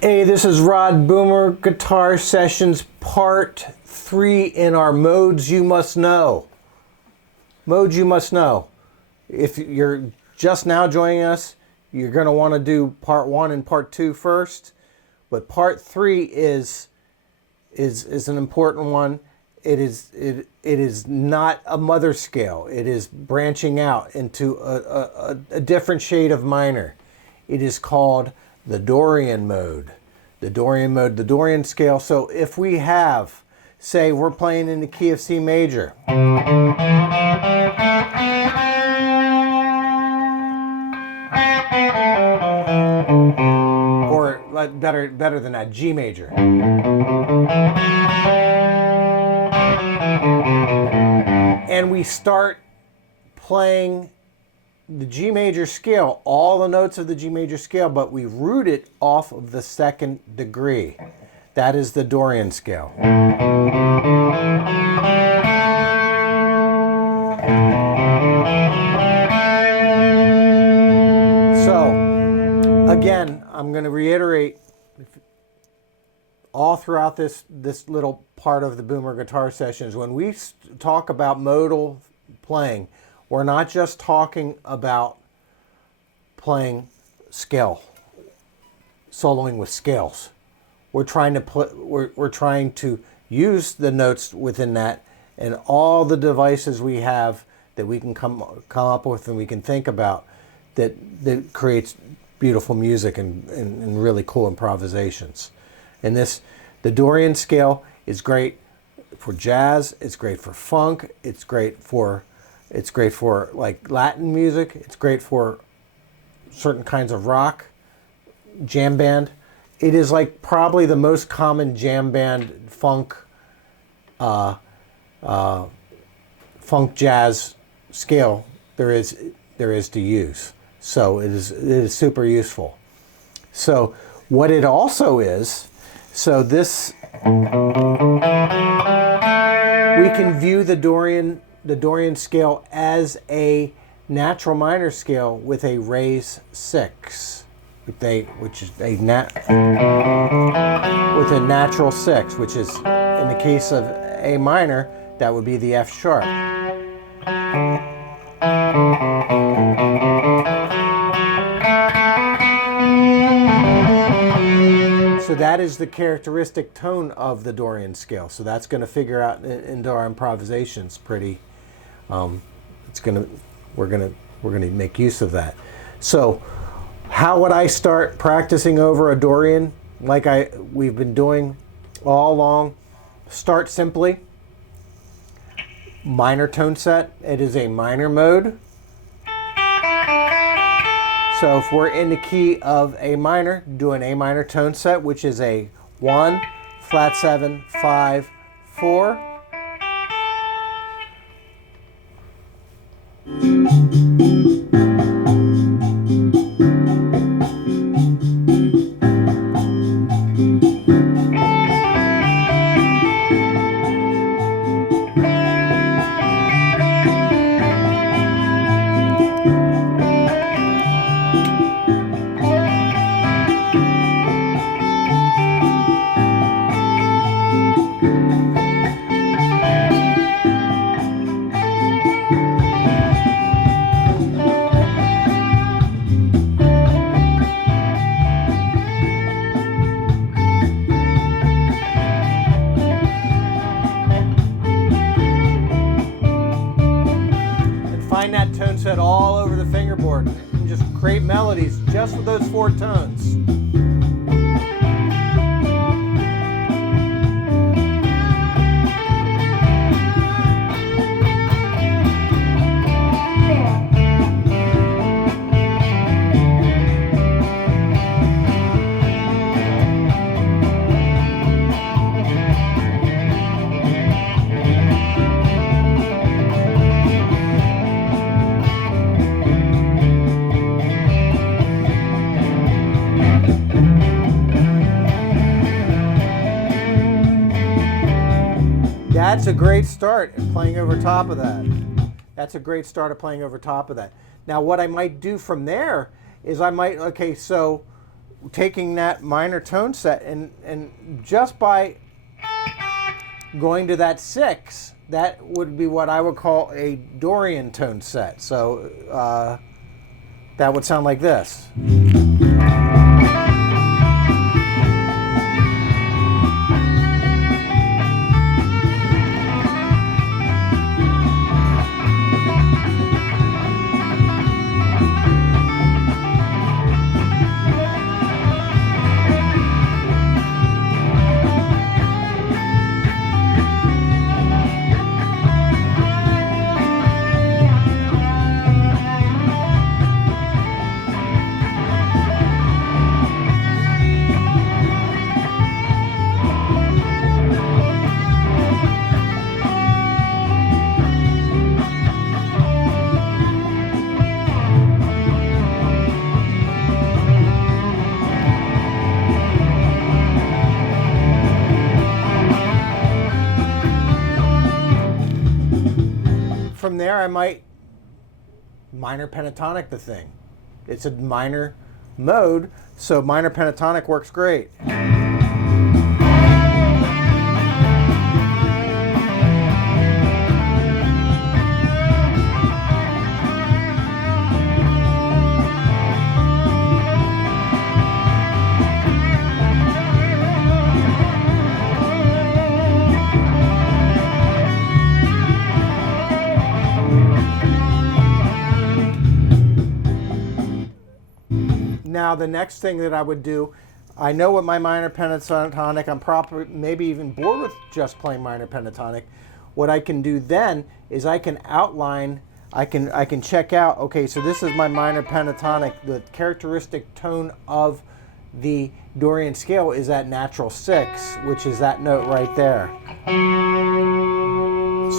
Hey, this is Rod Boomer Guitar Sessions Part 3 in our Modes You Must Know. Modes You Must Know. If you're just now joining us, you're going to want to do Part 1 and Part 2 first. But Part 3 is an important one. It is not a mother scale. It is branching out into a different shade of minor. It is called the Dorian mode. The Dorian mode, the Dorian scale. So if we have, say we're playing in the key of C major. Or better than that, G major. And we start playing the G major scale, all the notes of the G major scale, but we root it off of the second degree. That is the Dorian scale. So, again, I'm going to reiterate all throughout this little part of the Boomer Guitar Sessions, when we talk about modal playing, we're not just talking about playing scale, soloing with scales. We're trying to use the notes within that and all the devices we have that we can come up with and we can think about that creates beautiful music and really cool improvisations. And the Dorian scale is great for jazz. It's great for funk. It's great for like Latin music. It's great for certain kinds of rock, jam band. It is like probably the most common jam band funk jazz scale there is to use. So it is super useful. So what it also is, so this we can view the Dorian scale as a natural minor scale with a raise 6, which is with a natural 6, which is in the case of A minor, that would be the F sharp. So that is the characteristic tone of the Dorian scale. So that's going to figure out into our improvisations pretty. We're gonna make use of that. So how would I start practicing over a Dorian like we've been doing all along? Start simply. Minor tone set. It is a minor mode. So if we're in the key of A minor, do an A minor tone set, which is a 1, flat 7, 5, 4. Find that tone set all over the fingerboard and just create melodies just with those 4 tones. That's a great start at playing over top of that. That's a great start of playing over top of that. Now what I might do from there is I might, okay, so taking that minor tone set and just by going to that 6, that would be what I would call a Dorian tone set. So that would sound like this. From there, I might minor pentatonic the thing. It's a minor mode, so minor pentatonic works great. Now the next thing that I would do, I know what my minor pentatonic, I'm maybe even bored with just playing minor pentatonic. What I can do then is I can outline, I can check out, okay, so this is my minor pentatonic. The characteristic tone of the Dorian scale is that natural 6, which is that note right there.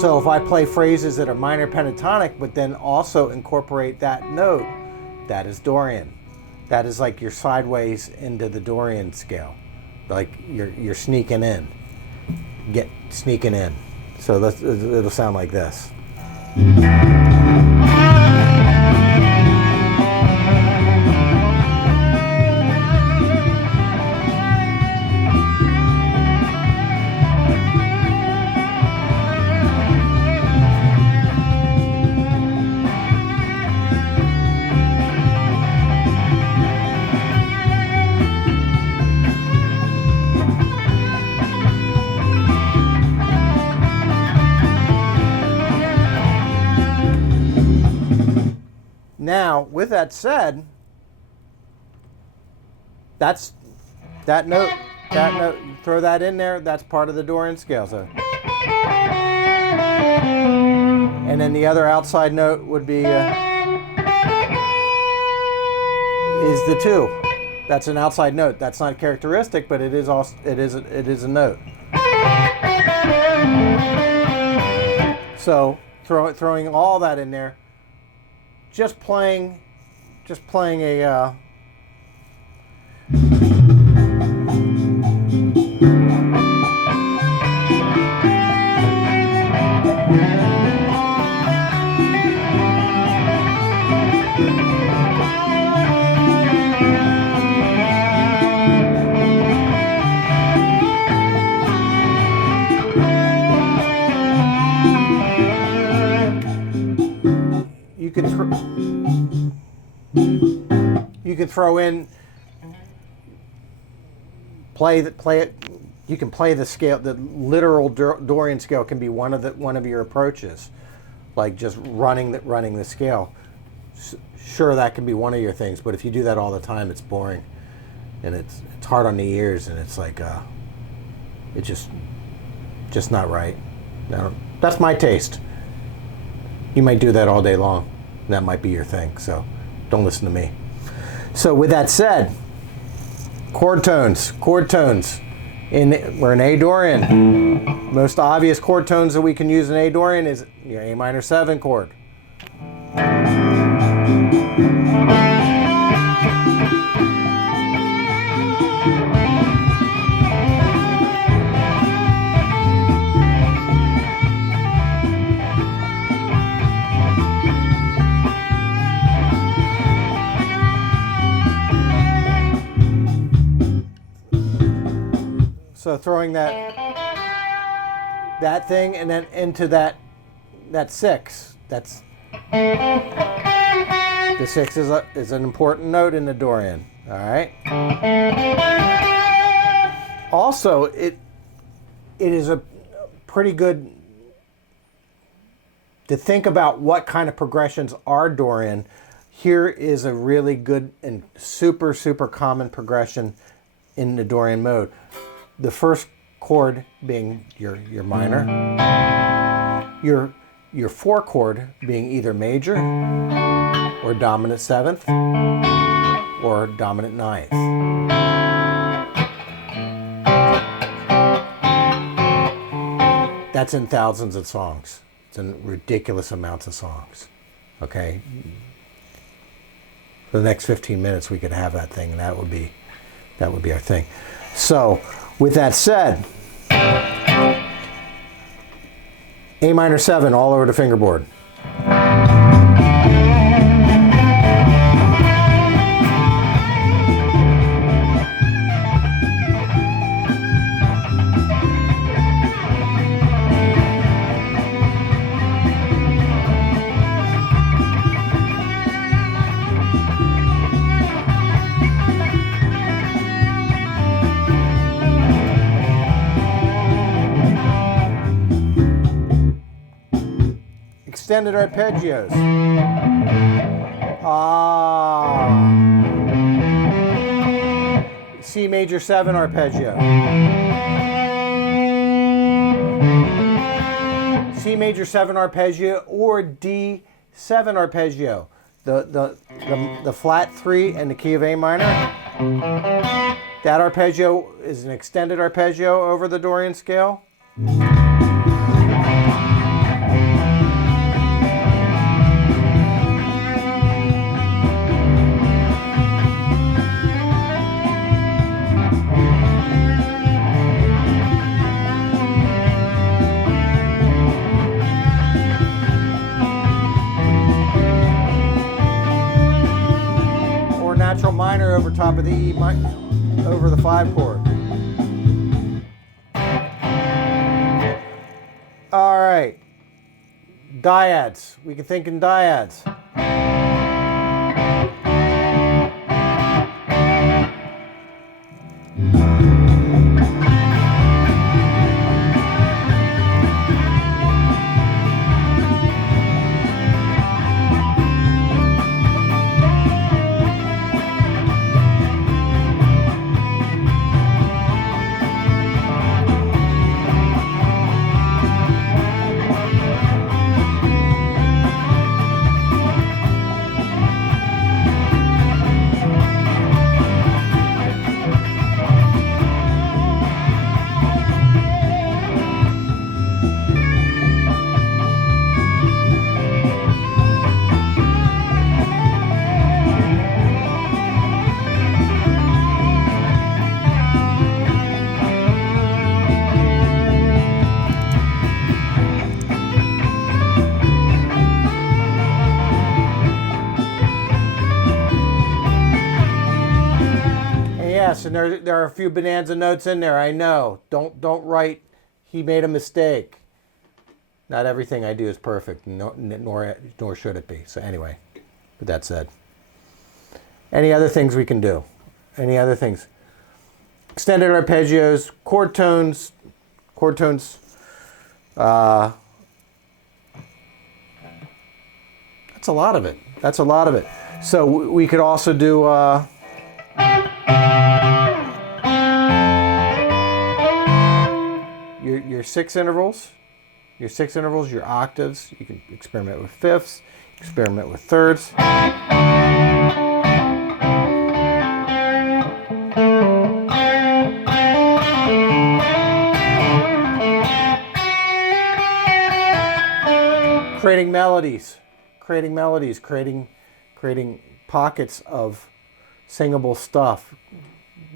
So if I play phrases that are minor pentatonic, but then also incorporate that note, that is Dorian. That is like you're sideways into the Dorian scale, like you're sneaking in, sneaking in. So it'll sound like this. Now, with that said, that note, throw that in there, that's part of the Dorian scale. So. And then the other outside note would be, is the 2. That's an outside note. That's not characteristic, but it is also, it is a note. So, throwing all that in there, just playing a you could throw in, play it. You can play the scale. The literal Dorian scale can be one of your approaches, like just running the scale. Sure, that can be one of your things, but if you do that all the time, it's boring, and it's hard on the ears, and it's like it's just not right. That's my taste. You might do that all day long. That might be your thing, so don't listen to me. So with that said, chord tones. We're in A Dorian. Most obvious chord tones that we can use in A Dorian is your A minor 7 chord. So throwing that thing and then into that 6. That's the 6 is an important note in the Dorian. All right. Also, it is a pretty good to think about what kind of progressions are Dorian. Here is a really good and super, super common progression in the Dorian mode. The first chord being your minor, your 4 chord being either major or dominant 7th or dominant 9th. That's in thousands of songs. It's in ridiculous amounts of songs. Okay? For the next 15 minutes we could have that thing, and that would be our thing. So, with that said, A minor 7 all over the fingerboard. Extended arpeggios. C major 7 arpeggio. C major 7 arpeggio or D7 arpeggio. The flat 3 and the key of A minor. That arpeggio is an extended arpeggio over the Dorian scale. Natural minor over top of the E minor, over the 5 chord. All right, dyads. We can think in dyads. Yes, and there are a few bonanza notes in there. I know. Don't write. He made a mistake. Not everything I do is perfect, nor should it be. So anyway, with that said, any other things we can do? Any other things? Extended arpeggios, chord tones. That's a lot of it. So we could also do. Your 6 intervals, your octaves. You can experiment with fifths, experiment with thirds. Creating melodies, creating pockets of singable stuff.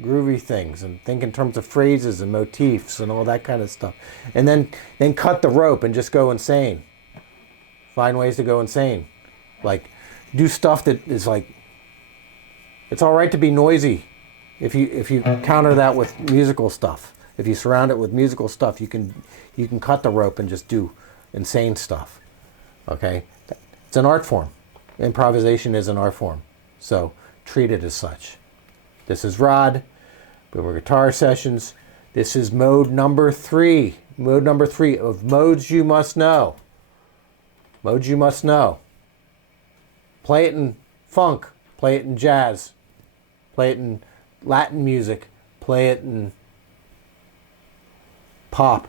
Groovy things, and think in terms of phrases and motifs and all that kind of stuff, and then cut the rope and just go insane. Find ways to go insane, like do stuff that is like, it's all right to be noisy if you counter that with musical stuff. If you surround it with musical stuff, you can cut the rope and just do insane stuff. Okay? It's an art form. Improvisation is an art form. So treat it as such. This is Rod, Boomer Guitar Sessions. This is mode number 3. Mode number 3 of modes you must know. Modes you must know. Play it in funk. Play it in jazz. Play it in Latin music. Play it in pop.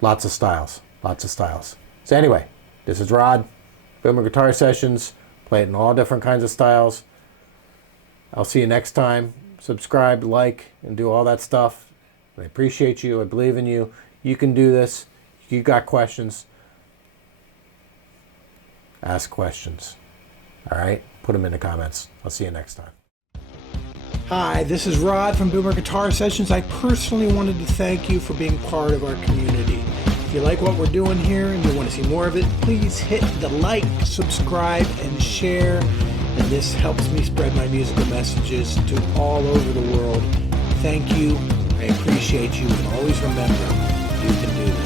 Lots of styles. Lots of styles. So anyway, this is Rod, Boomer Guitar Sessions. Play it in all different kinds of styles. I'll see you next time. Subscribe, like, and do all that stuff. I appreciate you. I believe in you. You can do this. You got questions. Ask questions. All right? Put them in the comments. I'll see you next time. Hi, this is Rod from Boomer Guitar Sessions. I personally wanted to thank you for being part of our community. If you like what we're doing here and you want to see more of it, please hit the like, subscribe, and share. And this helps me spread my musical messages to all over the world. Thank you. I appreciate you. And always remember, you can do this.